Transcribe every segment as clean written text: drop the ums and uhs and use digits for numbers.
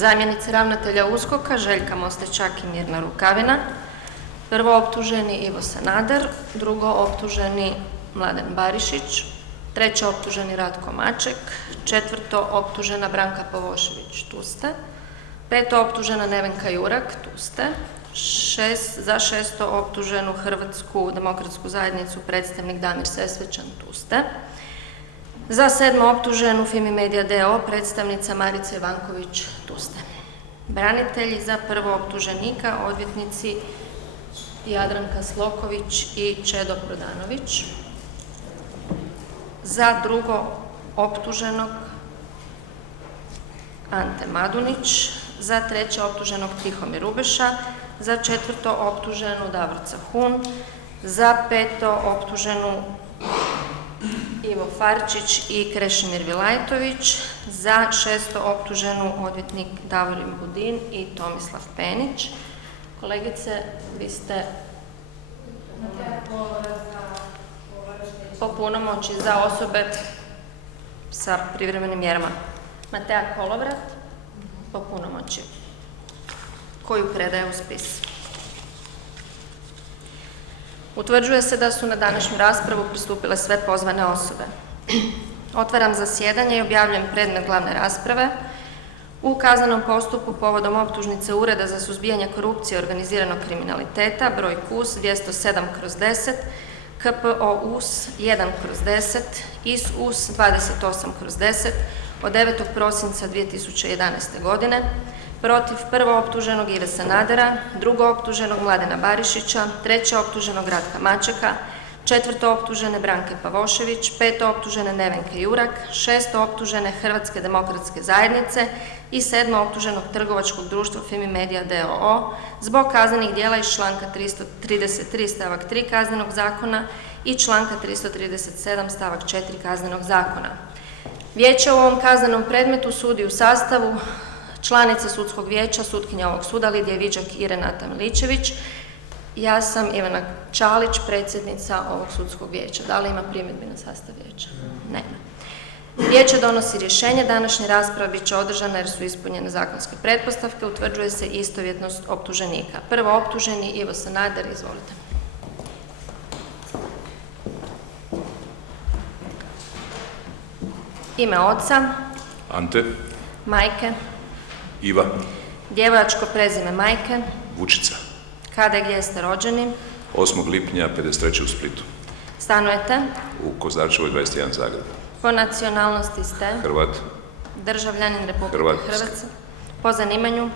Zamjenici ravnatelja USKOK-a Željka Mostečak i Mirna Rukavina, prvo optuženi Ivo Sanader, drugo optuženi Mladen Barišić, treće optuženi Ratko Maček, četvrto optužena Branka Pavošević, tu ste, peto optužena Nevenka Jurak, tu ste, za šesto optuženu Hrvatsku demokratsku zajednicu predstavnik Damir Sesvečan, tu ste, za sedmo optuženu Fimi Media d.o. predstavnica Marica Ivanković, tu ste. Branitelji za prvo optuženika, odvjetnici Jadranka Sloković i Čedo Prodanović. Za drugo optuženog Ante Madunić, za treće optuženog Tihomir Rubeša, za četvrto optuženu Davorca Hun, za peto optuženu Ivo Farčić i Krešimir Vilajtović, za šesto optuženu odvjetnik Davorin Budin i Tomislav Penić. Kolegice, vi ste po punomoći za osobe sa privremenim mjerama. Matea Kolovrat, po punomoći, koju predaje u spis. Utvrđuje se da su na današnju raspravu pristupile sve pozvane osobe. Otvaram zasjedanje i objavljujem predmet glavne rasprave. U kaznenom postupku povodom optužnice Ureda za suzbijanje korupcije i organiziranog kriminaliteta, broj KUS 207/10, KPO-US 1/10, IS-US 28/10 od 9. prosinca 2011. godine, protiv prvo optuženog Ive Sanadera, drugo optuženog Mladena Barišića, treće optuženog Ratka Mačeka, četvrto optužene Branke Pavošević, peto optužene Nevenke Jurak, šesto optužene Hrvatske demokratske zajednice i sedmo optuženog trgovačkog društva Fimi Media d.o.o. zbog kaznenih djela iz članka 333 stavak 3 Kaznenog zakona i članka 337 stavak 4 Kaznenog zakona. Vijeće u ovom kaznenom predmetu sudi u sastavu članica sudskog vijeća, sutkinja ovog suda Lidija Viđak i Renata Miličević. Ja sam Ivana Čalić, predsjednica ovog sudskog vijeća. Da li ima primjedbi na sastav vijeća? Nema. Vijeće donosi rješenje. Današnja rasprava bit će održana jer su ispunjene zakonske pretpostavke. Utvrđuje se istovjetnost optuženika. Prvo optuženi Ivo Sanader, izvolite. Ime oca? Ante. Majke? Iva. Djevojačko prezime majke? Vučica. Kada i gdje ste rođeni? 8. lipnja 53. u Splitu. Stanujete? U Kozarčevoj 21 Zagreb. Po nacionalnosti ste? Hrvat. Državljanin Republike Hrvatske. Po zanimanju?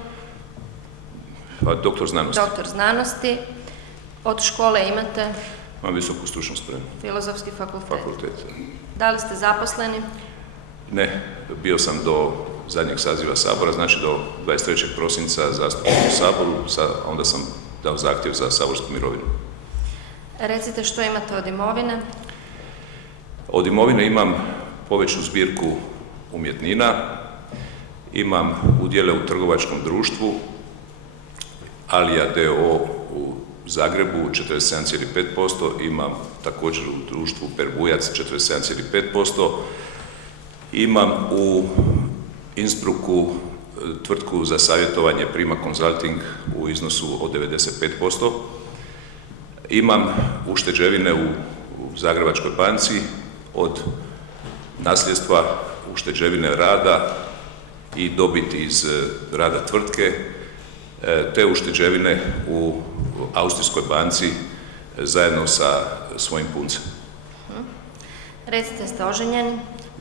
Doktor znanosti. Doktor znanosti. Od škole imate? Imam visoku stručnu spremu. Filozofski fakultet. Fakultet. Da li ste zaposleni? Ne, bio sam do zadnjeg saziva Sabora, znači do 23. prosinca zastupnik u Saboru, onda sam dao zahtjev za saborsku mirovinu. Recite što imate od imovine. Od imovine imam poveću zbirku umjetnina, imam udjele u trgovačkom društvu Alija d.o.o. u Zagrebu 47,5%, imam također u društvu Perbujac 47,5%, imam u Innsbrucku tvrtku za savjetovanje Prima Consulting u iznosu od 95%, imam ušteđevine u Zagrebačkoj banci od nasljedstva, ušteđevine rada i dobiti iz rada tvrtke, te ušteđevine u Austrijskoj banci zajedno sa svojim puncem. Recite, ste oženjeni?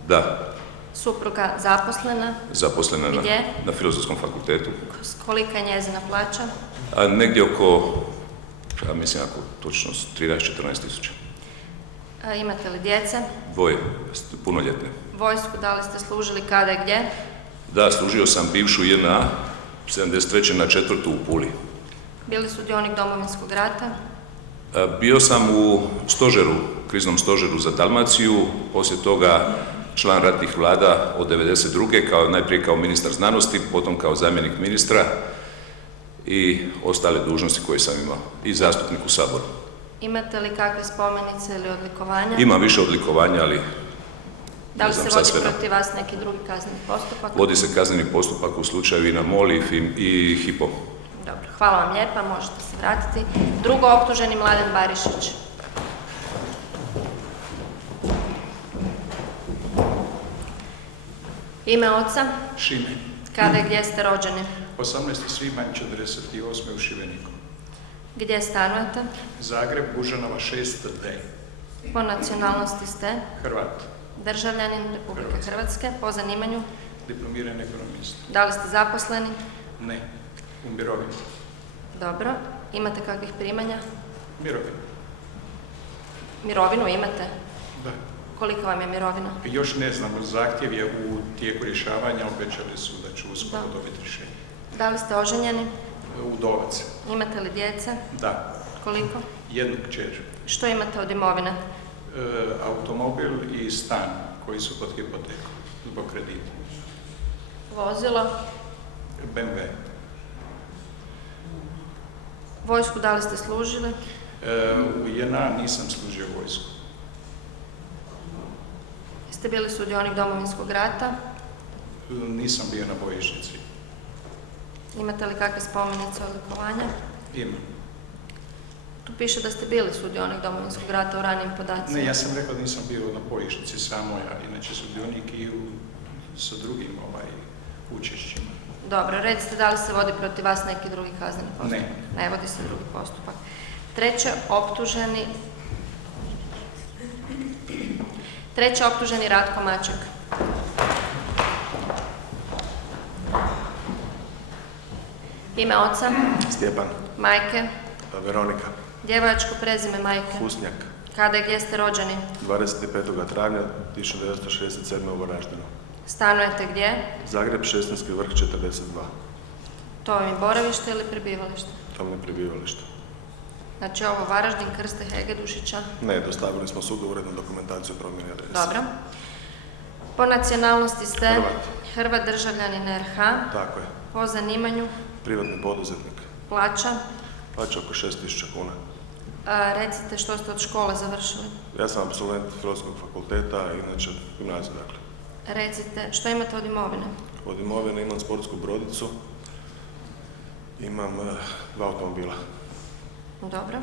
Da. Supruga zaposlena? Zaposlena Gdje? Na Filozofskom fakultetu. Kolika je njezina plaća? Negdje oko, ja mislim ako točno 13-14 tisuća. Imate li djece? Dvoje, punoljetne. Vojsku, da li ste služili, kada i gdje? Da, služio sam bivšu JNA 73. na 4. u Puli. Bili sudionik Domovinskog rata? Bio sam u stožeru, kriznom stožeru za Dalmaciju, poslije toga član ratnih vlada od 92. Najprije kao ministar znanosti, potom kao zamjenik ministra i ostale dužnosti koje sam imao i zastupnik u Saboru. Imate li kakve spomenice ili odlikovanja? Imam više odlikovanja, ali da li se vodi protiv vas neki drugi kazneni postupak? Vodi se kazneni postupak u slučaju INA MOL i Hypo. Dobro, hvala vam lijepa, možete se vratiti. Drugo optuženi Mladen Barišić. Ime oca? Šime. Kada i gdje ste rođeni? 18. svibanj 48. u Šibeniku. Gdje stanujete? Zagreb, Bužanova 6D. Po nacionalnosti ste? Hrvat. Državljanin Republike Hrvatske. Po zanimanju? Diplomiran ekonomist. Da li ste zaposleni? Ne. U mirovini. Dobro. Imate kakvih primanja? Mirovina. Mirovinu imate? Da. Koliko vam je mirovina? Još ne znam, zahtjev je u tijeku rješavanja, obećali su da ću uskoro dobiti rješenje. Da li ste oženjeni? Udovac. Imate li djece? Da. Koliko? Jednu kćer. Što imate od imovine? Automobil i stan koji su pod hipotekom zbog kredita. Vozilo? BMW. Vojsku da li ste služili? U JNA nisam služio vojsku. Jeste bili sudionik Domovinskog rata? Nisam bio na bojišnici. Imate li kakve spomenice odlikovanja? Imam. Tu piše da ste bili sudionik Domovinskog rata u ranijim podacima. Ne, ja sam rekao da nisam bio na bojišnici samo ja, inače sudionik i sa drugim učešćima. Dobro, recite da li se vodi protiv vas neki drugi kazneni postupak? Ne. Ne vodi se drugi postupak. Treće optuženi Ratko Maček. Ime oca? Stjepan. Majke? Veronika. Djevojačko prezime majke? Fusnjak. Kada i gdje ste rođeni? 25. travnja 1967. u Varaždinu. Stanujete gdje? Zagreb, 16. vrh 42. To vam je boravište ili prebivalište? To mi je prebivalište. Znači ovo Varaždin, Krste, Hegedušića? Ne, dostavili smo sudu urednu dokumentaciju promjene adrese. Dobro. Po nacionalnosti ste? Hrvat. Hrvat, državljanin RH. Tako je. Po zanimanju? Privatni poduzetnik. Plaća? Plaća oko 6.000 kuna. Recite što ste od škole završili? Ja sam apsolvent Filozofskog fakulteta, inače gimnaziju, dakle. Recite što imate od imovine? Od imovine imam sportsku brodicu, imam 2 automobila. Dobro.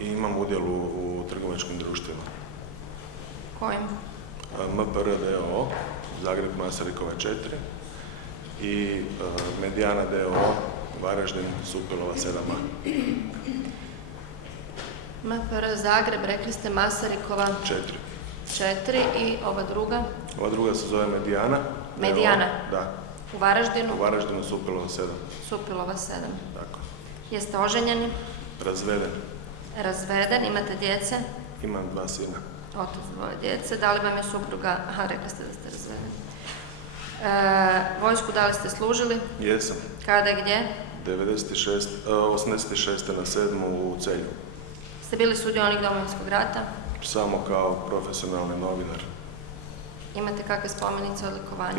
I imam udjel u trgovačkim društvima. Kojim? MPR d.o.o. Zagreb, Masarykova 4 i Medijana d.o.o. Varaždin, Supilova 7a. MPR Zagreb, rekli ste Masarykova 4 i ova druga? Ova druga se zove Medijana. Medijana? Da. U Varaždinu? U Varaždinu, Supilova 7. Supilova 7. Tako. Jeste oženjeni? Razveden. Razveden, imate djece? Imam 2 sina. Otac 2 djece. Da li vam je supruga? Aha, rekli ste da ste razvedeni. Vojsku da li ste služili? Jesam. Kada i gdje? 86. na 7. u Celju. Ste bili sudionik Domovinskog rata? Samo kao profesionalni novinar. Imate kakve spomenice, odlikovanja?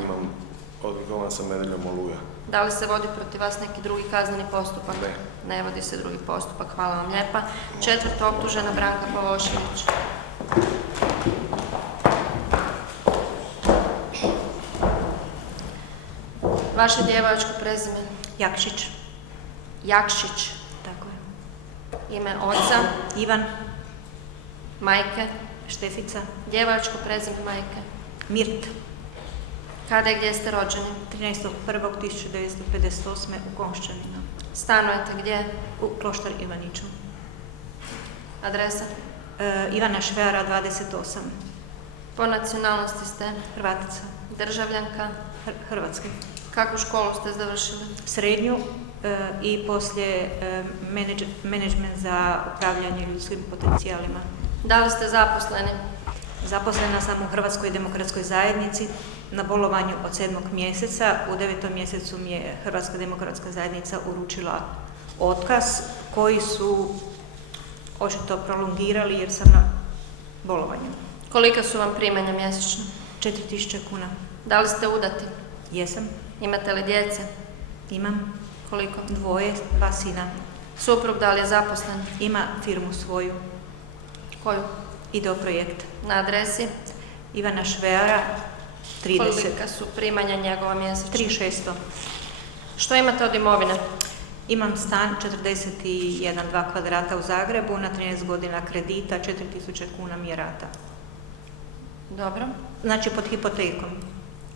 Odlikovan sam medaljom Oluja. Da li se vodi protiv vas neki drugi kazneni postupak? Ne. Ne vodi se drugi postupak, hvala vam lijepa. Četvrta optužena Branka Pavošević. Vaše djevojačko prezime? Jakšić. Jakšić. Tako je. Ime oca? Ivan. Majke? Štefica. Djevojačko prezime majke? Mirt. Kada i gdje ste rođeni? 13.1.1958. u Konšćanima. Stanujete gdje? U Kloštar Ivaniću. Adresa? Ivana Šveara, 28. Po nacionalnosti ste? Hrvatica. Državljanka? Hrvatske. Kakvu školu ste završili? Srednju i poslije menadžment za upravljanje ljudskim potencijalima. Da li ste zaposleni? Zaposlena sam u Hrvatskoj demokratskoj zajednici na bolovanju od 7. mjeseca. U 9. mjesecu mi je Hrvatska demokratska zajednica uručila otkaz koji su očito prolongirali jer sam na bolovanju. Kolika su vam primanja mjesečno? 4.000 kuna. Da li ste udati? Jesam. Imate li djece? Imam Koliko? 2 sina. Suprug da li je zaposlen? Ima firmu svoju. Koju? Ideo projekt. Na adresi? Ivana Šveara, 30. Kolika su primanja njegova mjesečno? 3.600. Što imate od imovine? Imam stan 41,2 kvadrata u Zagrebu, na 13 godina kredita, 4.000 kuna mi je rata. Dobro. Znači pod hipotekom.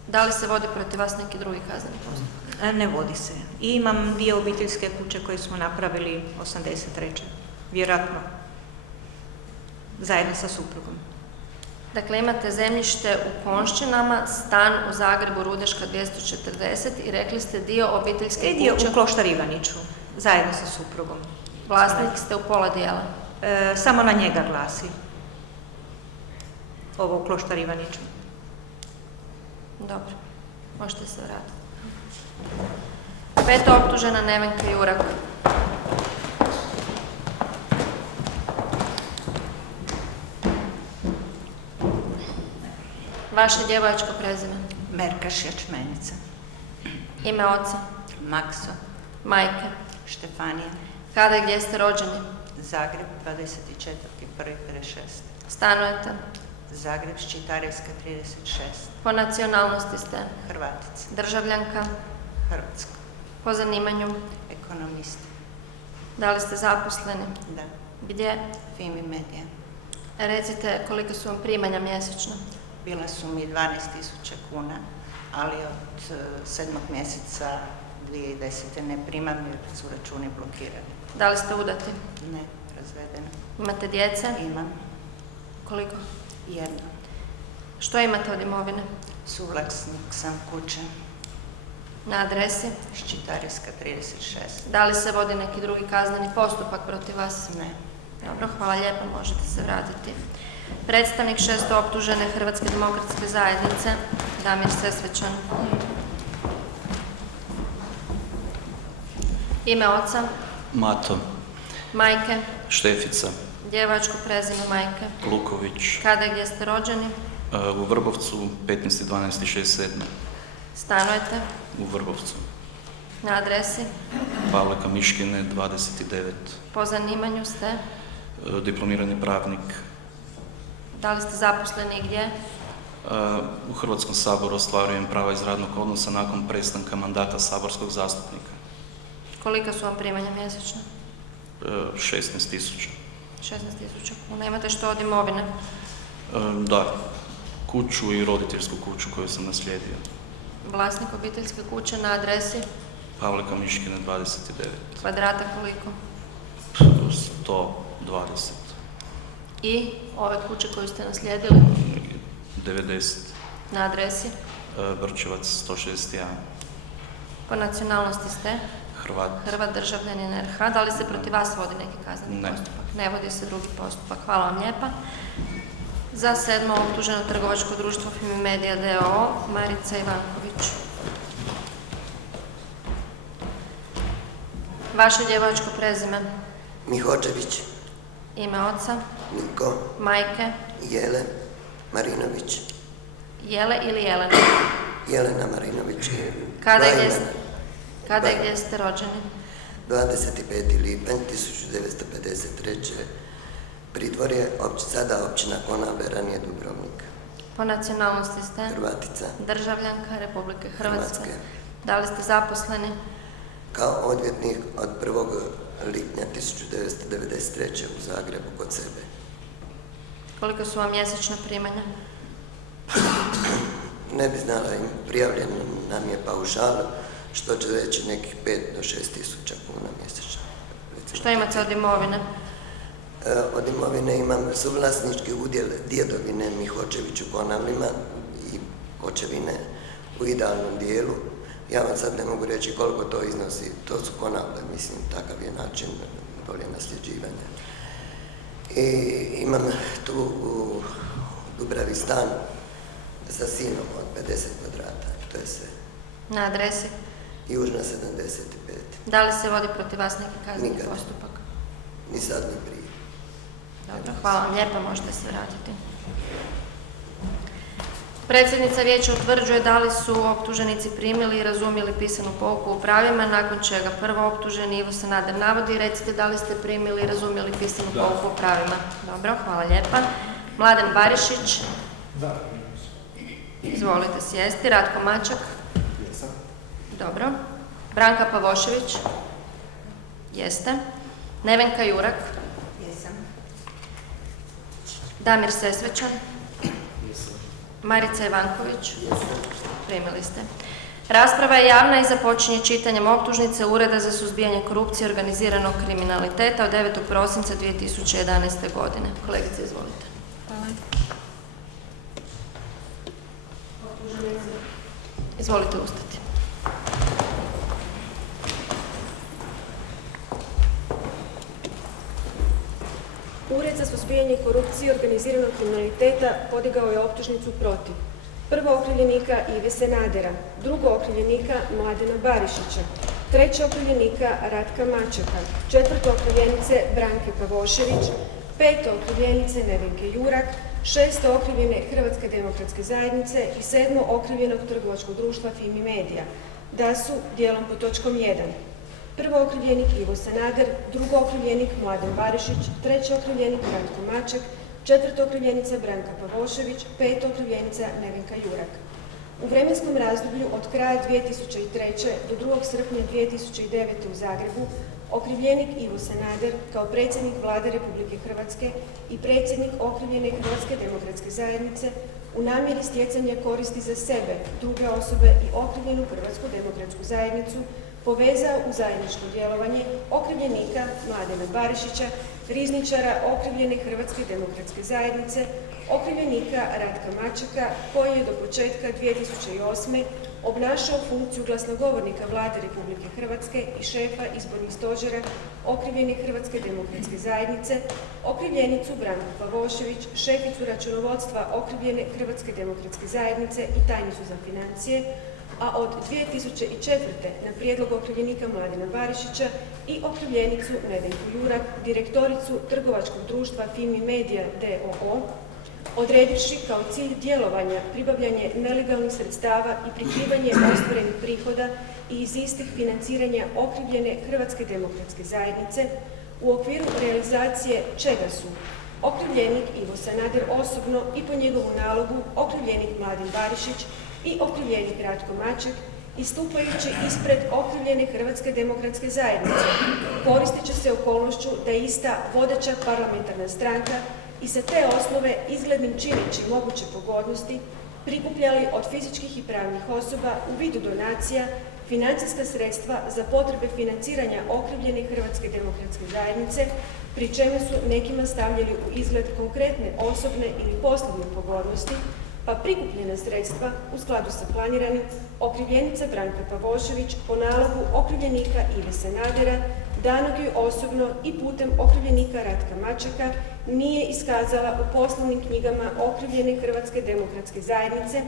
Da li se vodi protiv vas neki drugi kazneni postupak? Ne vodi se. I imam 2 obiteljske kuće koje smo napravili 83. Vjerojatno. Zajedno sa suprugom. Dakle, imate zemljište u Konšćinama, stan u Zagrebu, Rudeška 240 i rekli ste dio obiteljske I dio kuće. u Kloštar Ivaniću, zajedno sa suprugom. Vlasnik ste u pola dijela. Samo na njega glasi. Ovo u Kloštar Ivaniću. Dobro, možete se vratiti. Peta optužena Nevenka Jurak. Vaše djevojačko prezime? Merkaš Jačmenica. Ime oca? Makso. Majke? Štefanija. Kada i gdje ste rođeni? Zagreb 24.1.56. Stanujete? Zagreb Ščitarevska 36. Po nacionalnosti ste? Hrvatica. Državljanka? Hrvatska. Po zanimanju? Ekonomist. Da li ste zaposleni? Da. Gdje? Fimi Media. Recite koliko su vam primanja mjesečno? Bila su mi 12.000 kuna, ali od 7. mjeseca 2010. ne primam jer su računi blokirani. Da li ste udati? Ne, razvedena. Imate djece? Imam Koliko? 1. Što imate od imovine? Suvlasnik sam kuće. Na adresi? Ščitarevska 36. Da li se vodi neki drugi kazneni postupak protiv vas? Ne. Dobro, hvala lijepo, možete se vratiti. Predstavnik 6. optužene Hrvatske demokratske zajednice, Damir Sesvečan. Ime oca? Mato. Majke? Štefica. Djevojačko prezime majke? Luković. Kada i gdje ste rođeni? U Vrbovcu 15.12.67. Stanujete? U Vrbovcu. Na adresi? Pavlika Miškine 29. Po zanimanju ste? Diplomirani pravnik. Da li ste zaposleni i gdje? U Hrvatskom saboru ostvarujem prava iz radnog odnosa nakon prestanka mandata saborskog zastupnika. Kolika su vam primanja mjesečno? 16.000. 16.000 kuna. Imate što od imovine? Da, kuću i roditeljsku kuću koju sam naslijedio. Vlasnik obiteljske kuće na adresi? Pavlika Miškine 29. Kvadrata koliko? 120. I ove kuće koju ste naslijedili? 90. Na adresi? Brčevac 161. Po nacionalnosti ste? Hrvat. Hrvat, državljanin RH. Da li se protiv vas vodi neki kazneni Ne. postupak? Ne vodi se drugi postupak. Hvala vam lijepa. Za 7. optuženo trgovačko društvo Fimi Media d.o.o. Marica Ivanković. Vaše djevojačko prezime? Mihočević. Ime oca, Niko, majke, Jele Marinović, Jele ili Jelena? Jelena Marinović je Kada i Vajmana, Kada i gdje ste rođeni? 25. lipanj 1953. Pridvorje, sada općina Konavle, ranije Dubrovnik. Po nacionalnosti ste? Hrvatica. Državljanka Republike Hrvatske. Hrvatske. Da li ste zaposleni? Kao odvjetnik od 1. lipnja 1993. u Zagrebu kod sebe. Koliko su vam mjesečna primanja? Ne bi znala, prijavljen nam je paušal, što će reći nekih 5 do 6 tisuća kuna mjesečno. Što imate od imovine? Od imovine imam suvlasnički udjel djedovine Mihočević u Konavlima i očevine u idealnom dijelu. Ja vam sad ne mogu reći koliko to iznosi, to su Konavle, mislim, takav je način bolje nasljeđivanja. I imam tu u Dubravi stan sa sinom od 50 kvadrata, to je sve. Na adresi? Južna 75. Da li se vodi protiv vas neki kazneni Nikad. postupak? Ni sad ni prije. Dobro, hvala vam lijepa, možete se vratiti. Predsjednica vijeća utvrđuje da li su optuženici primili i razumjeli pisanu pouku o pravima, nakon čega prvo optuženi Ivo Sanader navodi, recite da li ste primili i razumjeli pisanu pouku o pravima. Dobro, hvala lijepa. Mladen Barišić. Da. Izvolite sjesti. Ratko Mačak. Jesam. Dobro. Branka Pavošević. Jeste. Nevenka Jurak. Jesam. Damir Sesvečan. Jesam. Marica Ivanković. Primili ste. Rasprava je javna i započinje čitanjem optužnice Ureda za suzbijanje korupcije i organiziranog kriminaliteta od 9. prosinca 2011. godine. Kolegice, izvolite. Hvala. Izvolite ustati. Ured za suzbijanje korupcije i organiziranog kriminaliteta podigao je optužnicu protiv prvo okrivljenika Ive Sanadera, drugo okrivljenika Mladena Barišića, treće okrivljenika Ratka Mačaka, četvrto okrivljenice Branke Pavošević, peto okrivljenice Nevenke Jurak, šesto okrivljene Hrvatske demokratske zajednice i sedmo okrivljenog trgovačkog društva Fimi Media, da su dijelom pod točkom 1. Prvo okrivljenik Ivo Sanader, drugo okrivljenik Mladen Barišić, treći okrivljenik Ratko Maček, četvrta okrivljenica Branka Pavošević, peta okrivljenica Nevenka Jurak. U vremenskom razdoblju od kraja 2003. do 2. srpnja 2009. u Zagrebu okrivljenik Ivo Sanader kao predsjednik Vlade Republike Hrvatske i predsjednik okrivljene Hrvatske demokratske zajednice u namjeri stjecanja koristi za sebe, druge osobe i okrivljenu Hrvatsku demokratsku zajednicu povezao u zajedničko djelovanje okrivljenika Mladena Barišića, rizničara okrivljene Hrvatske demokratske zajednice, okrivljenika Ratka Mačeka, koji je do početka 2008. obnašao funkciju glasnogovornika Vlade Republike Hrvatske i šefa izbornih stožera okrivljene Hrvatske demokratske zajednice, okrivljenicu Branku Pavošević, šeficu računovodstva okrivljene Hrvatske demokratske zajednice i tajnicu za financije, a od 2004. na prijedlog okrivljenika Mladena Barišića i okrivljenicu Nevenku Jurak, direktoricu trgovačkog društva Fimi Media d.o.o., odredivši kao cilj djelovanja pribavljanje nelegalnih sredstava i prikrivanje ostvarenih prihoda i iz istih financiranja okrivljene Hrvatske demokratske zajednice, u okviru realizacije čega su okrivljenik Ivo Sanader osobno i po njegovu nalogu okrivljenik Mladen Barišić i okrivljenik Ratko Maček, istupajući ispred okrivljene Hrvatske demokratske zajednice, koristit će se okolnošću da je ista vodeća parlamentarna stranka i sa te osnove izglednim čineći moguće pogodnosti prikupljali od fizičkih i pravnih osoba u vidu donacija financijska sredstva za potrebe financiranja okrivljene Hrvatske demokratske zajednice, pri čemu su nekima stavljali u izgled konkretne osobne ili poslovne pogodnosti, pa prikupljena sredstva u skladu sa planiranim okrivljenica Branka Pavošević po nalogu okrivljenika Ive Sanadera, danog joj osobno i putem okrivljenika Ratka Mačeka, nije iskazala u poslovnim knjigama okrivljene Hrvatske demokratske zajednice,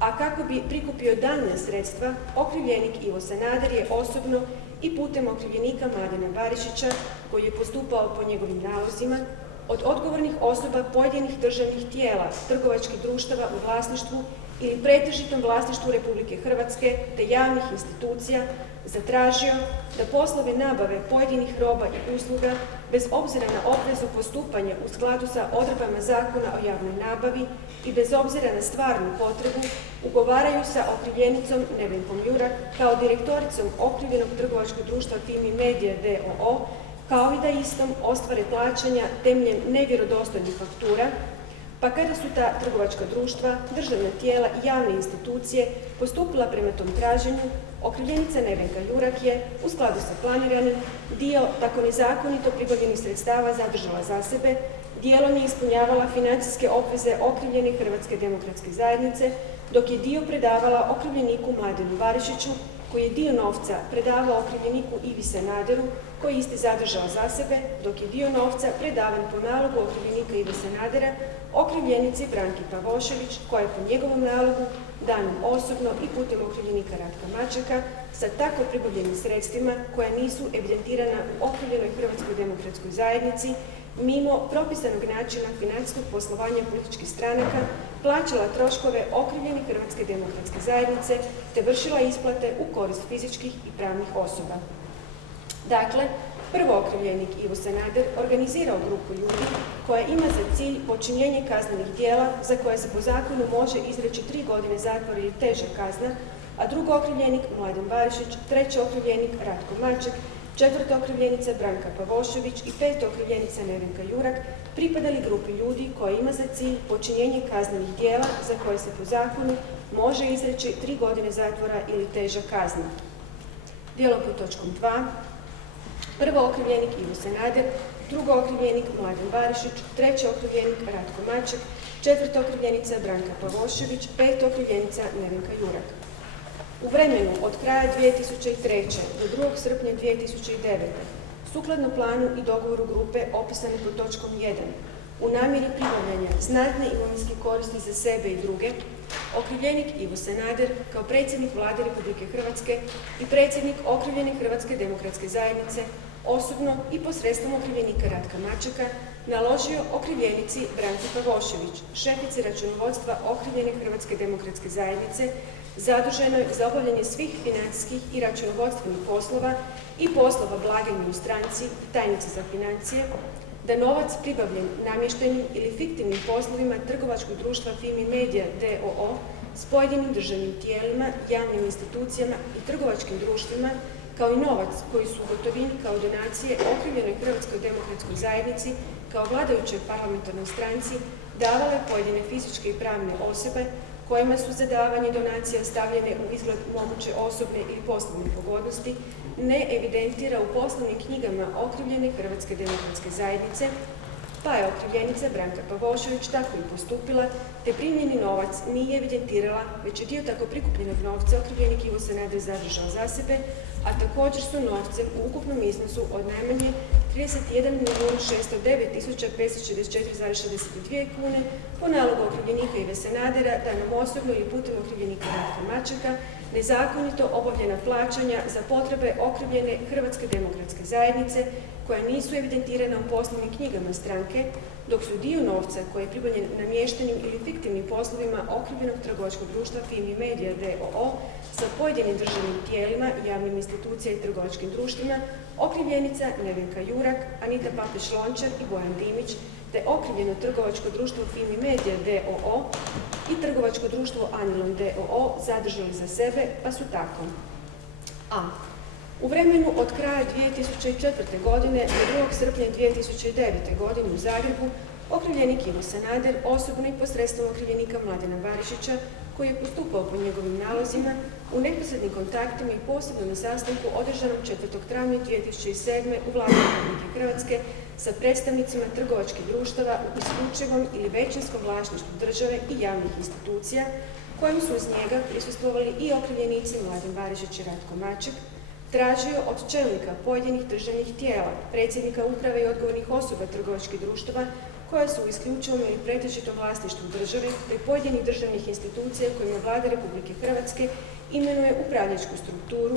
a kako bi prikupio daljnja sredstva, okrivljenik Ivo Sanader je osobno i putem okrivljenika Mladena Barišića koji je postupao po njegovim nalozima, od odgovornih osoba pojedinih državnih tijela, trgovačkih društava u vlasništvu ili pretežitom vlasništvu Republike Hrvatske te javnih institucija zatražio da poslove nabave pojedinih roba i usluga bez obzira na obvezu postupanja u skladu sa odredbama Zakona o javnoj nabavi i bez obzira na stvarnu potrebu ugovaraju sa okrivljenicom Nevenkom Jurak kao direktoricom okrivljenog trgovačkog društva Fimi Media d.o.o. kao i da istom ostvare plaćanja temeljem nevjerodostojnih faktura, pa kada su ta trgovačka društva, državna tijela i javne institucije postupila prema tom traženju, okrivljenica Nevenka Jurak je, u skladu sa planiranim, dio tako nezakonito pribavljenih sredstava zadržala za sebe, dijelom je ispunjavala financijske obveze okrivljene Hrvatske demokratske zajednice, dok je dio predavala okrivljeniku Mladenu Barišiću, koji je dio novca predavao okrivljeniku Ivi Sanaderu, koji isti zadržao za sebe, dok je dio novca predavan po nalogu okrivljenika Ive Sanadera okrivljenici Branki Pavošević, koja je po njegovom nalogu, danom osobno i putem okrivljenika Ratka Mačeka, sa tako pribavljenim sredstvima koja nisu evidentirana u okrivljenoj Hrvatskoj demokratskoj zajednici, mimo propisanog načina financijskog poslovanja političkih stranaka, plaćala troškove okrivljene Hrvatske demokratske zajednice te vršila isplate u korist fizičkih i pravnih osoba. Dakle, prvo okrivljenik Ivo Sanader organizirao grupu ljudi koja ima za cilj počinjenje kaznenih djela za koje se po zakonu može izreći 3 godine zatvora ili teža kazna, a drugo okrivljenik Mladen Barišić, treći okrivljenik Ratko Maček, četvrta okrivljenica Branka Pavošević i peta okrivljenica Nevenka Jurak pripadali grupi ljudi koja ima za cilj počinjenje kaznenih djela za koje se po zakonu može izreći 3 godine zatvora ili teža kazna. Djelom pod točkom 2. Prvo okrivljenik Ivo Sanader, drugo okrivljenik Mladen Barišić, treći okrivljenik Ratko Maček, četvrta okrivljenica Branka Pavošević, peta okrivljenica Nevenka Jurak. U vremenu od kraja 2003. do 2. srpnja 2009. sukladno planu i dogovoru grupe opisane pod točkom 1, u namjeri pribavljanja znatne imovinske koristi za sebe i druge, okrivljenik Ivo Sanader kao predsjednik Vlade Republike Hrvatske i predsjednik okrivljene Hrvatske demokratske zajednice osobno i posredstvom okrivljenika Ratka Mačeka naložio okrivljenici Branki Pavošević, šefici računovodstva okrivljene Hrvatske demokratske zajednice, zaduženoj za obavljanje svih financijskih i računovodstvenih poslova i poslova blagajne u stranci, tajnice za financije, da novac pribavljen namještenim ili fiktivnim poslovima trgovačkog društva Fimi Media d.o.o. s pojedinim državnim tijelima, javnim institucijama i trgovačkim društvima, kao i novac koji su u gotovini kao donacije okrivljenoj Hrvatskoj demokratskoj zajednici kao vladajućoj parlamentarnoj stranci davale pojedine fizičke i pravne osobe kojima su za davanje donacija stavljene u izgled moguće osobne ili poslovne pogodnosti, ne evidentira u poslovnim knjigama okrivljene Hrvatske demokratske zajednice, pa je okrivljenica Branka Pavošević tako i postupila, te primljeni novac nije evidentirala, već je dio tako prikupljenog novca okrivljenik Ivo Sanader zadržao za sebe, a također su novcem u ukupnom iznosu od najmanje 31.609.564,62 kune po nalogu okrivljenika Ive Sanadera, danom osobno ili putem okrivljenika Ratka Mačeka, nezakonito obavljena plaćanja za potrebe okrivljene Hrvatske demokratske zajednice koja nisu evidentirana u poslovnim knjigama stranke, dok su dio novca koji je pribavljen namještenim ili fiktivnim poslovima okrivljenog trgovačkog društva Fimi Media d.o.o. sa pojedinim državnim tijelima, javnim institucijama i trgovačkim društvima, okrivljenica Nevenka Jurak, Anita Papić-Lončar i Bojan Dimić, te okrivljeno trgovačko društvo Fimi Media d.o.o. i trgovačko društvo Anilon d.o.o. zadržali za sebe, pa su tako: a. U vremenu od kraja 2004. godine do 2. srpnja 2009. godine u Zagrebu okrivljenik Ivo Sanader osobno i posredstvom okrivljenika Mladena Barišića, koji je postupao po njegovim nalozima, u neposrednim kontaktima i posebno na sastanku održanom 4. travnja 2007. u Vladi Republike Hrvatske sa predstavnicima trgovačkih društava u isključivom ili većinskom vlasništvu države i javnih institucija, kojim su uz njega prisustvovali i okrivljenici Mladen Barišić i Ratko Maček, tražio od čelnika pojedinih državnih tijela, predsjednika uprave i odgovornih osoba trgovačkih društava koja su u isključivom ili pretežitom vlasništvu države te pojedinih državnih institucija kojima Vlada Republike Hrvatske imenuje upravljačku strukturu,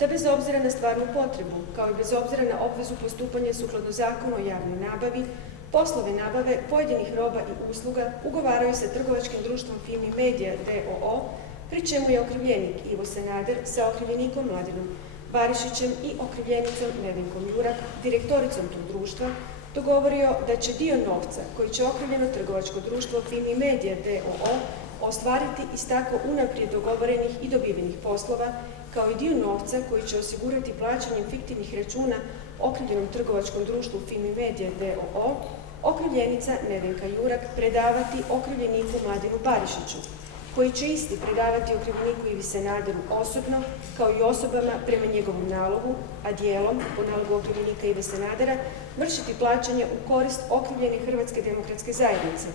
da bez obzira na stvarnu potrebu, kao i bez obzira na obvezu postupanja sukladno Zakonu o javnoj nabavi, poslove nabave pojedinih roba i usluga ugovaraju sa trgovačkim društvom Fimi Media d.o.o., pri čemu je okrivljenik Ivo Sanader sa okrivljenikom Mladenom Barišićem i okrivljenicom Nevenkom Jurak, direktoricom tog društva, dogovorio da će dio novca koji će okrivljeno trgovačko društvo Fimi Media d.o.o. ostvariti iz tako unaprijed dogovorenih i dobivenih poslova, kao i dio novca koji će osigurati plaćanjem fiktivnih računa okrivljenom trgovačkom društvu Fimi Media d.o.o. okrivljenica Nevenka Jurak predavati okrivljeniku Mladenu Barišiću, koji će isti predavati okrivljeniku Ivi Sanaderu osobno, kao i osobama prema njegovom nalogu, a dijelom, po nalogu okrivljenika Ive Sanadera, vršiti plaćanje u korist okrivljene Hrvatske demokratske zajednice.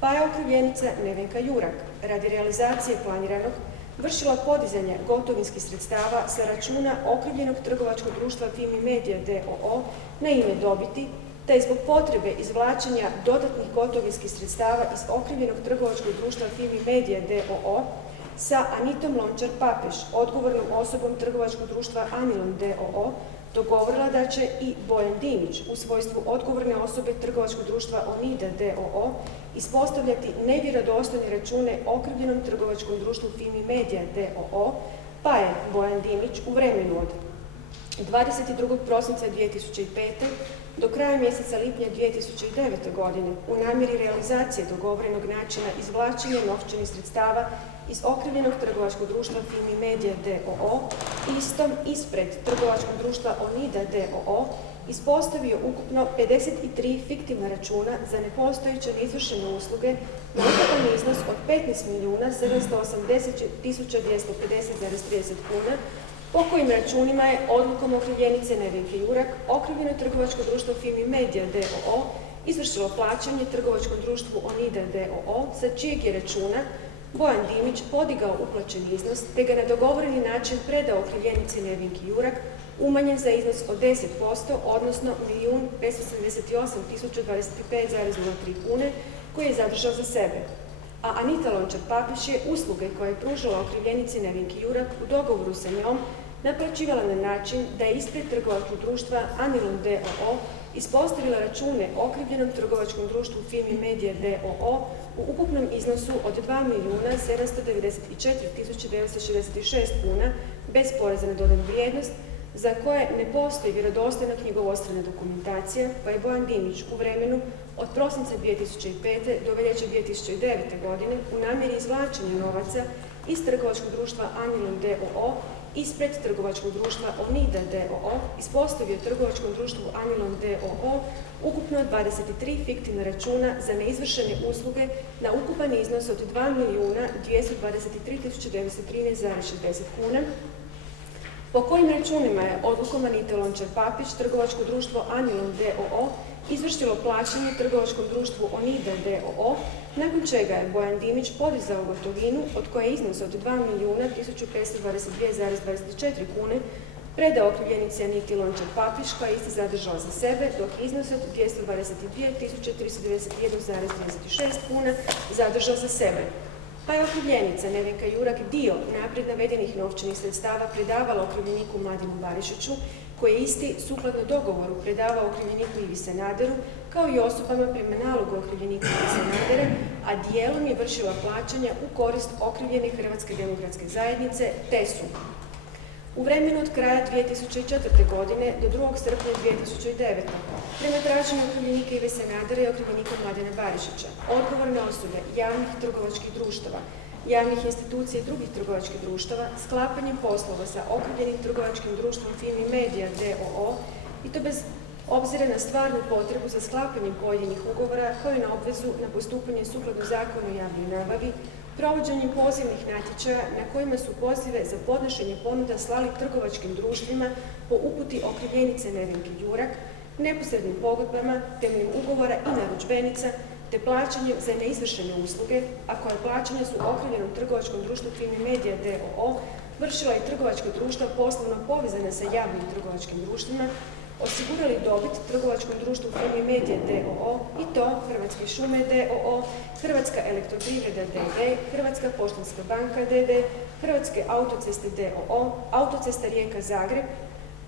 Pa je okrivljenica Nevenka Jurak, radi realizacije planiranog, vršila podizanje gotovinskih sredstava sa računa okrivljenog trgovačkog društva Fimi Media d.o.o. na ime dobiti, te zbog potrebe izvlačenja dodatnih gotovinskih sredstava iz okrivljenog trgovačkog društva Fimi Media d.o.o. sa Anitom Lončar-Papeš, odgovornom osobom trgovačkog društva Anilon d.o.o., dogovorila da će i Bojan Dimić u svojstvu odgovorne osobe trgovačkog društva Onida d.o.o. ispostavljati nevjerodostojne račune okrivljenom trgovačkom društvu Fimi Media d.o.o., pa je Bojan Dimić u vremenu od 22. prosinca 2005. do kraja mjeseca lipnja 2009. godine u namjeri realizacije dogovorenog načina izvlačenja novčanih sredstava iz okrivljenog trgovačkog društva Fimi Media d.o.o. istom ispred trgovačkog društva Onida d.o.o. ispostavio ukupno 53 fiktivna računa za nepostojeće neizvršene usluge na ukupan iznos od 15.780.250,30 kuna, po kojim računima je odlukom okrivljenice Nevenke Jurak okrivljeno trgovačko društvo Fimi Media d.o.o. izvršilo plaćanje trgovačkom društvu Onida d.o.o. sa čijeg je računa Bojan Dimić podigao uplaćeni iznos te ga na dogovoreni način predao okrivljenici Nevenki Jurak umanjen za iznos od 10%, odnosno 1.578.025,03 kune koje je zadržao za sebe. A Anita Lončar-Papeš je usluge koje je pružila okrivljenici Nevenki Jurak u dogovoru sa njom naplaćivala na način da je ispred trgovačkog društva Anilon d.o.o. ispostavila račune okrivljenom trgovačkom društvu Fimi Media d.o.o. u ukupnom iznosu od 2.794.966 kuna bez poreza na dodanu vrijednost, za koje ne postoji vjerodostojna knjigovodstvena dokumentacija, pa je Bojan Dimić u vremenu od prosinca 2005. do veljače 2009. godine u namjeri izvlačenja novaca iz trgovačkog društva Anilon d.o.o. ispred trgovačkog društva Onida d.o.o. ispostavio trgovačkom društvu Anilon d.o.o. ukupno 23 fiktivna računa za neizvršene usluge na ukupan iznos od 2.223.913,60 kuna, po kojim računima je odlukom Anite Lončar-Papeš trgovačko društvo Anilon d.o.o. izvršilo plaćanje trgovačkom društvu Onida d.o.o., nakon čega je Bojan Dimić podizao gotovinu od koje je iznos od 2.152,24 kune predao okrivljenici Aniti Lončar-Papeš koja je isti zadržao za sebe, dok iznos od 222.391,36 kuna zadržao za sebe. Pa je okrivljenica Nevenka Jurak dio naprijed navedenih novčanih sredstava predavala okrivljeniku Mladenu Barišiću, koji je isti sukladno dogovoru predavao okrivljeniku Ivi Sanaderu, kao i osobama prema nalogu okrivljenika Ivi Sanadera, a dijelom je vršila plaćanja u korist okrivljene Hrvatske demokratske zajednice, te su u vremenu od kraja 2004. godine do 2. srpnja 2009. prema traženju okrivljenika Ive Sanadera i okrivljenika Mladena Barišića, odgovorne osobe javnih trgovačkih društava, javnih institucija i drugih trgovačkih društava, sklapanjem poslova sa okrivljenim trgovačkim društvom Fimi Media d.o.o. i to bez obzira na stvarnu potrebu za sklapanjem pojedinih ugovora, kao i na obvezu na postupanje sukladno Zakonu o javnoj nabavi, provođenjem pozivnih natječaja na kojima su pozive za podnošenje ponuda slali trgovačkim društvima po uputi okrivljenice Nevenke Jurak, neposrednim pogodbama, temeljem ugovora i narudžbenica, te plaćanjem za neizvršene usluge, a koje plaćanja su okrivljenom trgovačkom društvu Fimi Media d.o.o. vršila i trgovačka društva poslovno povezana sa javnim trgovačkim društvima, osigurali dobit trgovačkom društvu Fimi Media d.o.o. i to Hrvatske šume d.o.o., Hrvatska elektroprivreda d.d., Hrvatska poštanska banka d.d., Hrvatske autoceste d.o.o., Autocesta Rijeka-Zagreb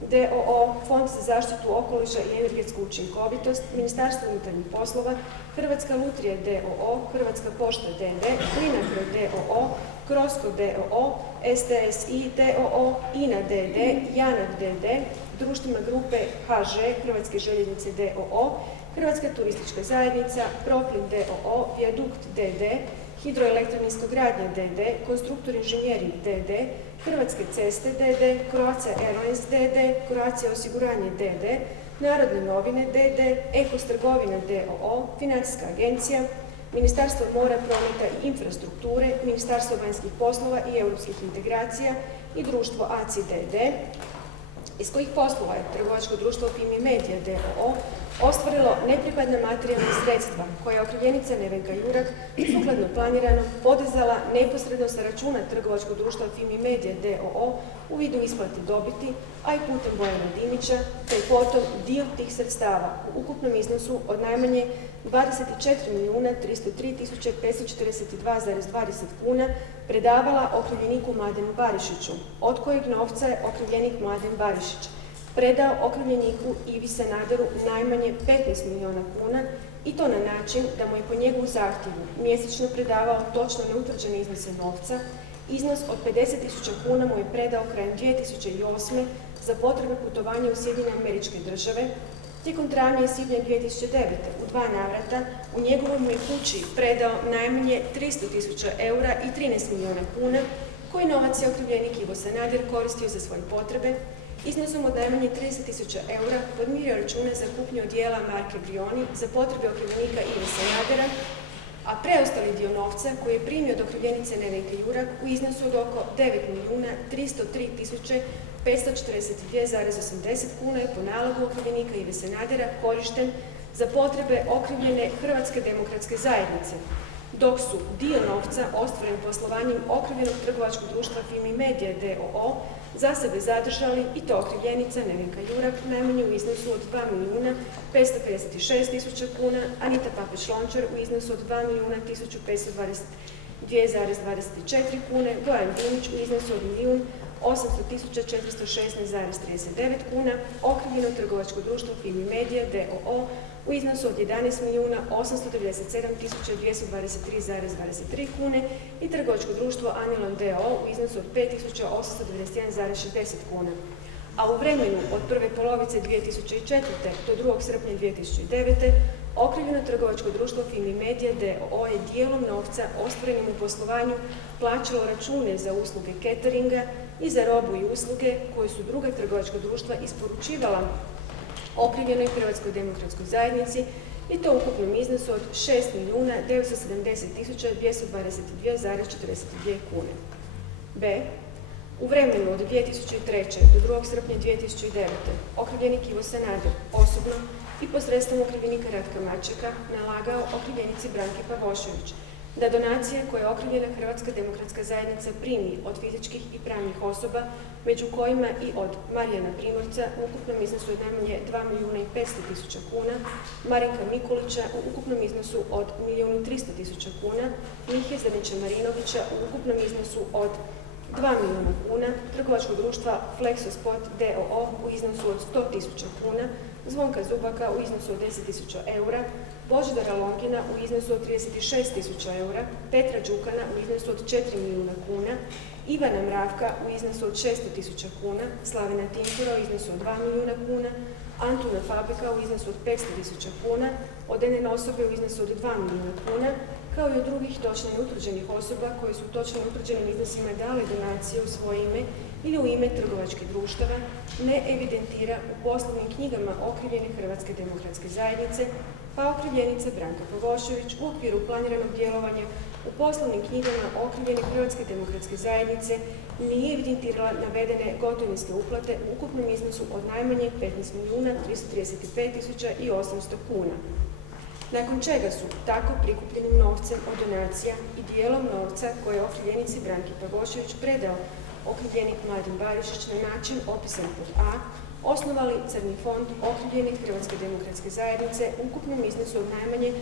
d.o.o., Fond za zaštitu okoliša i energetsku učinkovitost, Ministarstvo unutarnjih poslova, Hrvatska lutrija d.o.o., Hrvatska pošta d.d., Plinacro d.o.o., Krosko d.o.o., STSI d.o.o., INA d.d., JANAF d.d., društvima grupe HŽ, Hrvatske željeznice d.o.o., Hrvatska turistička zajednica, Proplin d.o.o., Viadukt d.d., Hidroelektroninskogradnja d.d., Konstruktor inženjering d.d., Hrvatske ceste d.d., Croatia Airlines d.d., Croatia osiguranje d.d., Narodne novine d.d., Ekos trgovina d.o.o., Financijska agencija, Ministarstvo mora, prometa i infrastrukture, Ministarstvo vanjskih poslova i europskih integracija i društvo ACI d.d., iz kojih poslova je trgovačko društvo Fimi Media d.o.o. ostvarilo nepripadna materijalna sredstva koja je okrivljenica Nevenka Jurak sukladno planirano podizala neposredno sa računa trgovačkog društva Fimi Media d.o.o. u vidu isplate dobiti, a i putem Bojana Dimića, te potom dio tih sredstava u ukupnom iznosu od najmanje 24.303.542,20 kuna predavala okrivljeniku Mladenu Barišiću, od kojeg novca je okrivljenik Mladen Barišić predao okrivljeniku Ivi Sanaderu najmanje 15 milijuna kuna i to na način da mu je po njegovu zahtjevu mjesečno predavao točno neutvrđene iznose novca. Iznos od 50.000 kuna mu je predao krajem 2008. za potrebe putovanja u Sjedinjene Američke Države. Tijekom travnja i svibnja 2009. u 2 navrata u njegovom mu je kući predao najmanje 300.000 eura i 13 milijuna kuna, koji novac je okrivljenik Ivo Sanader koristio za svoje potrebe. Iznosom od najmanje 30.000 eura podmirio račune za kupnju odijela marke Brioni za potrebe okrivljenika Ivo Sanadera, a preostali dio novca koji je primio od okrivljenice Nevenke Jurak u iznosu od oko 9.303.542,80 kuna je po nalogu okrivljenika Ive Sanadera korišten za potrebe okrivljene Hrvatske demokratske zajednice, dok su dio novca ostvaren poslovanjem okrivljenog trgovačkog društva Fimi Media d.o.o. za sebe zadržali i to okrivljenica Nevenka Jurak najmanje u iznosu od 2.556.000 kuna, Anita Papeš-Lončar u iznosu od 2.522,24 kune, Bojan Dimić u iznosu od 1.800.416,39 kuna, okrivljeno trgovačko društvo Fimi Media d.o.o. u iznosu od 11.897.223,23 kune i trgovačko društvo Anilon d.o.o. u iznosu od 5.891,60 kuna. A u vremenu od prve polovice 2004. do 2. srpnja 2009. okrivljeno trgovačko društvo Fimi Media d.o.o. je dijelom novca ostvarenim u poslovanju plaćalo račune za usluge cateringa i za robu i usluge koje su druga trgovačka društva isporučivala okrivljenoj Hrvatskoj demokratskoj zajednici i to u ukupnom iznosu od 6.970.222,42 kune. B. U vremenu od 2003. do 2. srpnja 2009. okrivljenik Ivo Sanader osobno i posredstvom okrivljenika Ratka Mačeka nalagao okrivljenici Branki Pavošević da donacije koje okrivljena Hrvatska demokratska zajednica primi od fizičkih i pravnih osoba, među kojima i od Marijana Primorca u ukupnom iznosu od najmanje 2.500.000 kuna, Marinka Mikulića u ukupnom iznosu od 1.300.000 kuna, Mihe Zrnića Marinovića u ukupnom iznosu od 2 milijuna kuna, trgovačko društva Flexosport d.o.o. u iznosu od 100.000 kuna, Zvonka Zubaka u iznosu od 10.000 eura, Božidara Longina u iznosu od 36.000 eura, Petra Đukana u iznosu od 4 milijuna kuna, Ivana Mravka u iznosu od 600.000 kuna, Slavena Tinkura u iznosu od 2 milijuna kuna, Antuna Fabeka u iznosu od 500.000 kuna, od NN osobe u iznosu od 2 milijuna kuna, kao i od drugih točno neutvrđenih osoba koje su točno utvrđenim iznosima dale donacije u svoje ime ili u ime trgovačkih društava, ne evidentira u poslovnim knjigama okrivljene Hrvatske demokratske zajednice, pa okrivljenica Branka Pavošević u okviru planiranog djelovanja u poslovnim knjigama okrivljene Hrvatske demokratske zajednice nije evidentirala navedene gotovinske uplate u ukupnom iznosu od najmanje 15.335.800 kuna. Nakon čega su tako prikupljenim novcem od donacija i dijelom novca koje je okrivljenici Branki Pavošević predao okrivljenik Mladen Barišić na način opisan pod A, osnovali crni fond okrivljenih Hrvatske demokratske zajednice u ukupnom iznosu od najmanje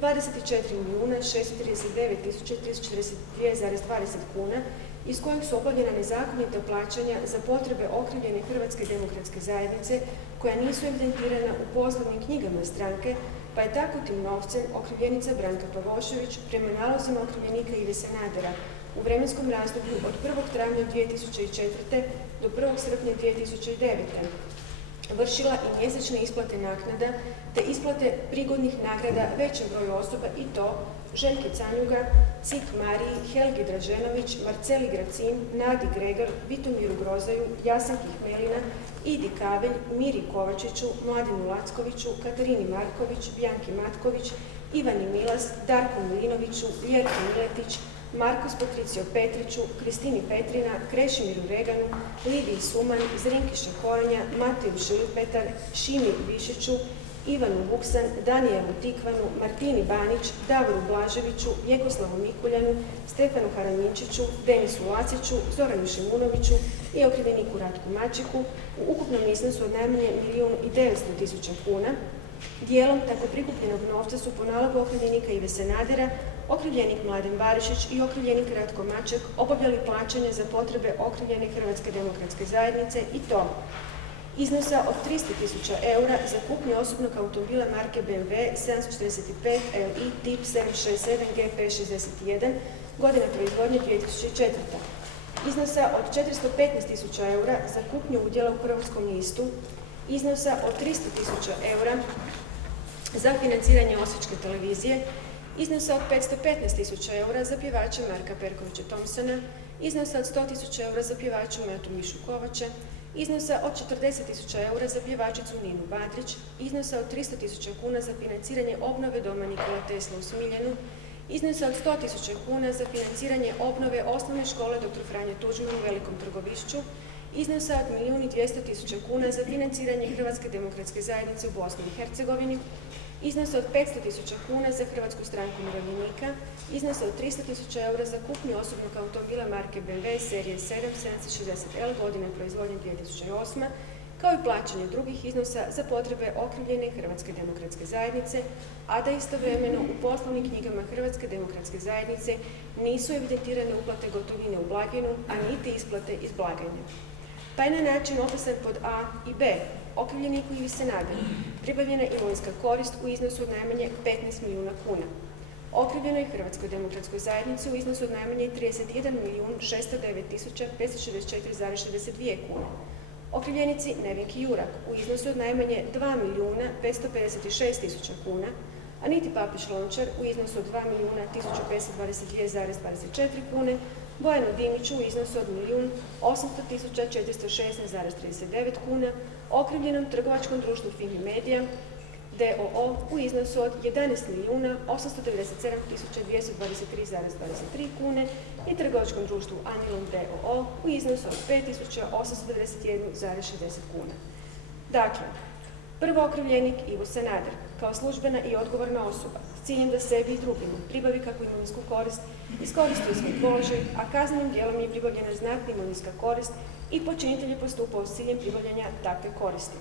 24.639.342,20 kuna, iz kojeg su obavljena nezakonita plaćanja za potrebe okrivljene Hrvatske demokratske zajednice koja nisu evidentirana u poslovnim knjigama stranke, pa je tako tim novcem okrivljenica Branka Pavošević prema nalozima okrivljenika Ive Sanadera u vremenskom razdoblju od 1. travnja 2004. do 1. srpnja 2009. vršila i mjesečne isplate naknada te isplate prigodnih nagrada većem broju osoba i to Željki Canjuga, Cik Mariji, Helgi Draženović, Marceli Gracin, Nadi Gregar, Vitomiru Grozaju, Jasanki Hmelina, Idi Kabelj, Miri Kovačiću, Mladenu Lackoviću, Katarini Marković, Bjanki Matković, Ivani Milas, Darku Milinoviću, Ljerki Miletić, Markos Patricio Petriću, Kristini Petrina, Krešimiru Reganu, Lidiji Suman, Zrinki Šakoranja, Mateju Šilipetar, Šimi Višiću, Ivanu Vuksan, Danijelu Tikvanu, Martini Banić, Davoru Blaževiću, Jekoslavu Mikuljanu, Stefanu Haranjinčiću, Denisu Laciću, Zoranu Šimunoviću i okrivljeniku Ratku Mačiku u ukupnom iznosu od najmanje 1.900.000 kuna. Dijelom tako prikupljenog novca su po nalogu okrivljenika Ive Sanadera okrivljenik Mladen Barišić i okrivljenik Ratko Maček obavljali plaćanje za potrebe okrivljene Hrvatske demokratske zajednice i to iznosa od 300.000 eura za kupnju osobnog automobila marke BMW 745 LI tip 767 GP61, godina proizvodnje 2004. Iznosa od 415.000 eura za kupnju udjela u Hrvatskom listu, iznosa od 300.000 eura za financiranje Osječke televizije, iznosa od 515.000 eura za pjevača Marka Perkovića Thompsona, iznosa od 100.000 eura za pjevaču Metu Mišu Kovača, iznosa od 40.000 eura za pjevačicu Ninu Badrić, iznosa od 300.000 kuna za financiranje obnove doma Nikola Tesla u Smiljanu, iznosa od 100.000 kuna za financiranje obnove osnovne škole dr. Franje Tuđman u Velikom Trgovišću, iznosa od 1.200.000 kuna za financiranje Hrvatske demokratske zajednice u Bosni i Hercegovini, iznosa od 500.000 kuna za Hrvatsku stranku umirovljenika, iznosa od 300.000 eura za kupnju osobnog automobila marke BMW serije 760L godine proizvodnje 2008, kao i plaćanje drugih iznosa za potrebe okrivljene Hrvatske demokratske zajednice, a da istovremeno u poslovnim knjigama Hrvatske demokratske zajednice nisu evidentirane uplate gotovine u blagajnu, a niti isplate iz blagajne. Pa je na način opisan pod A i B okrivljeniku Ivi Sanaderu pribavljena imovinska korist u iznosu od najmanje 15 milijuna kuna. Okrivljenoj Hrvatskoj demokratskoj zajednici u iznosu od najmanje 31.609.564,62 kune. Okrivljenici Nevenki Jurak u iznosu od najmanje 2.556.000 kuna, Aniti Papić Lončar u iznosu od 2.522,24 kune, Bojanu Dimiću u iznosu od 1.800.416,39 kuna, okrivljenom trgovačkom društvu Fimi Media d.o.o. u iznosu od 11.897.223,23 kune i trgovačkom društvu Anilon d.o.o. u iznosu od 5.891,60 kuna. Dakle, prvo okrivljenik Ivo Sanader, kao službena i odgovorna osoba, s ciljem da sebi i drugima pribavi kakvu imovinsku korist, iskoristio svoj položaj, a kaznenim djelom je pribavljena znatna imovinska korist i počinitelj je postupao s ciljem pribavljanja takve koristi.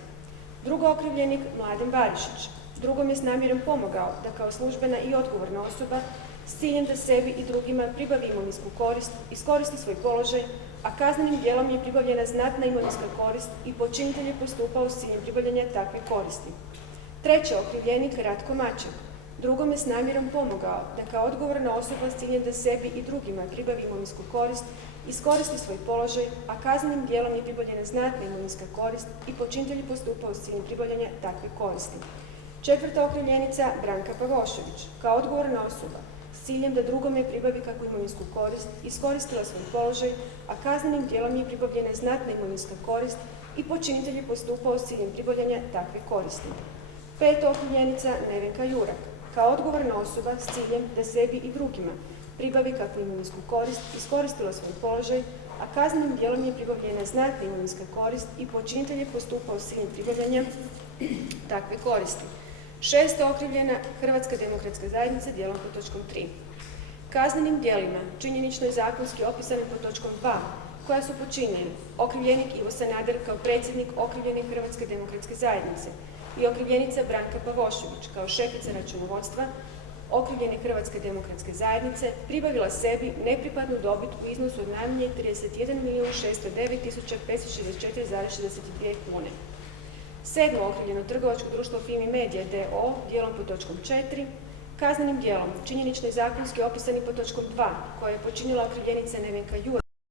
Drugo okrivljenik Mladen Barišić, drugom je s namjerom pomogao da kao službena i odgovorna osoba s ciljem da sebi i drugima pribavi imovinsku korist, iskoristi svoj položaj, a kaznenim djelom je pribavljena znatna imovinska korist i počinitelj je postupao s ciljem pribavljanja takve koristi. Treći okrivljenik Ratko Maček, drugom je s namjerom pomogao da kao odgovorna osoba s ciljem da sebi i drugima pribavi imovinsku korist, iskoristi svoj položaj, a kaznenim djelom je pribavljena znatna imovinska korist i počinitelj je postupao s ciljem pribavljanja takve koristi. Četvrta okrivljenica Branka Pavošević, kao odgovorna osoba s ciljem da drugome pribavi kakvu imovinsku korist, iskoristila svoj položaj, a kaznenim djelom je pribavljena znatna imovinska korist i počinitelj je postupao s ciljem pribavljanja takve koristi. Peta okrivljenica Nevenka Jurak, kao odgovorna osoba s ciljem da sebi i drugima pribavi kakvu imovinsku korist, iskoristila svoj položaj, a kaznenim djelom je pribavljena znatna imovinska korist i počinitelj je postupao s ciljem pribavljanja takve koristi. Šesta okrivljena Hrvatska demokratska zajednica djelom pod točkom 3. Kaznenim djelima, činjenično i zakonski opisanim pod točkom 2, koja su počinjeni okrivljenik Ivo Sanader kao predsjednik okrivljene Hrvatske demokratske zajednice i okrivljenica Branka Pavošević kao šefica računovodstva okrivljene Hrvatske demokratske zajednice pribavila sebi nepripadnu dobit u iznosu od najmanje 31.609.564,62 kune. 7. okrivljeno trgovačko društvo Fimi Media d.o. dijelom pod točkom 4, kaznenim dijelom činjenično i zakonski opisani pod točkom 2, koje je počinila okrivljenica Nevenka Jurek,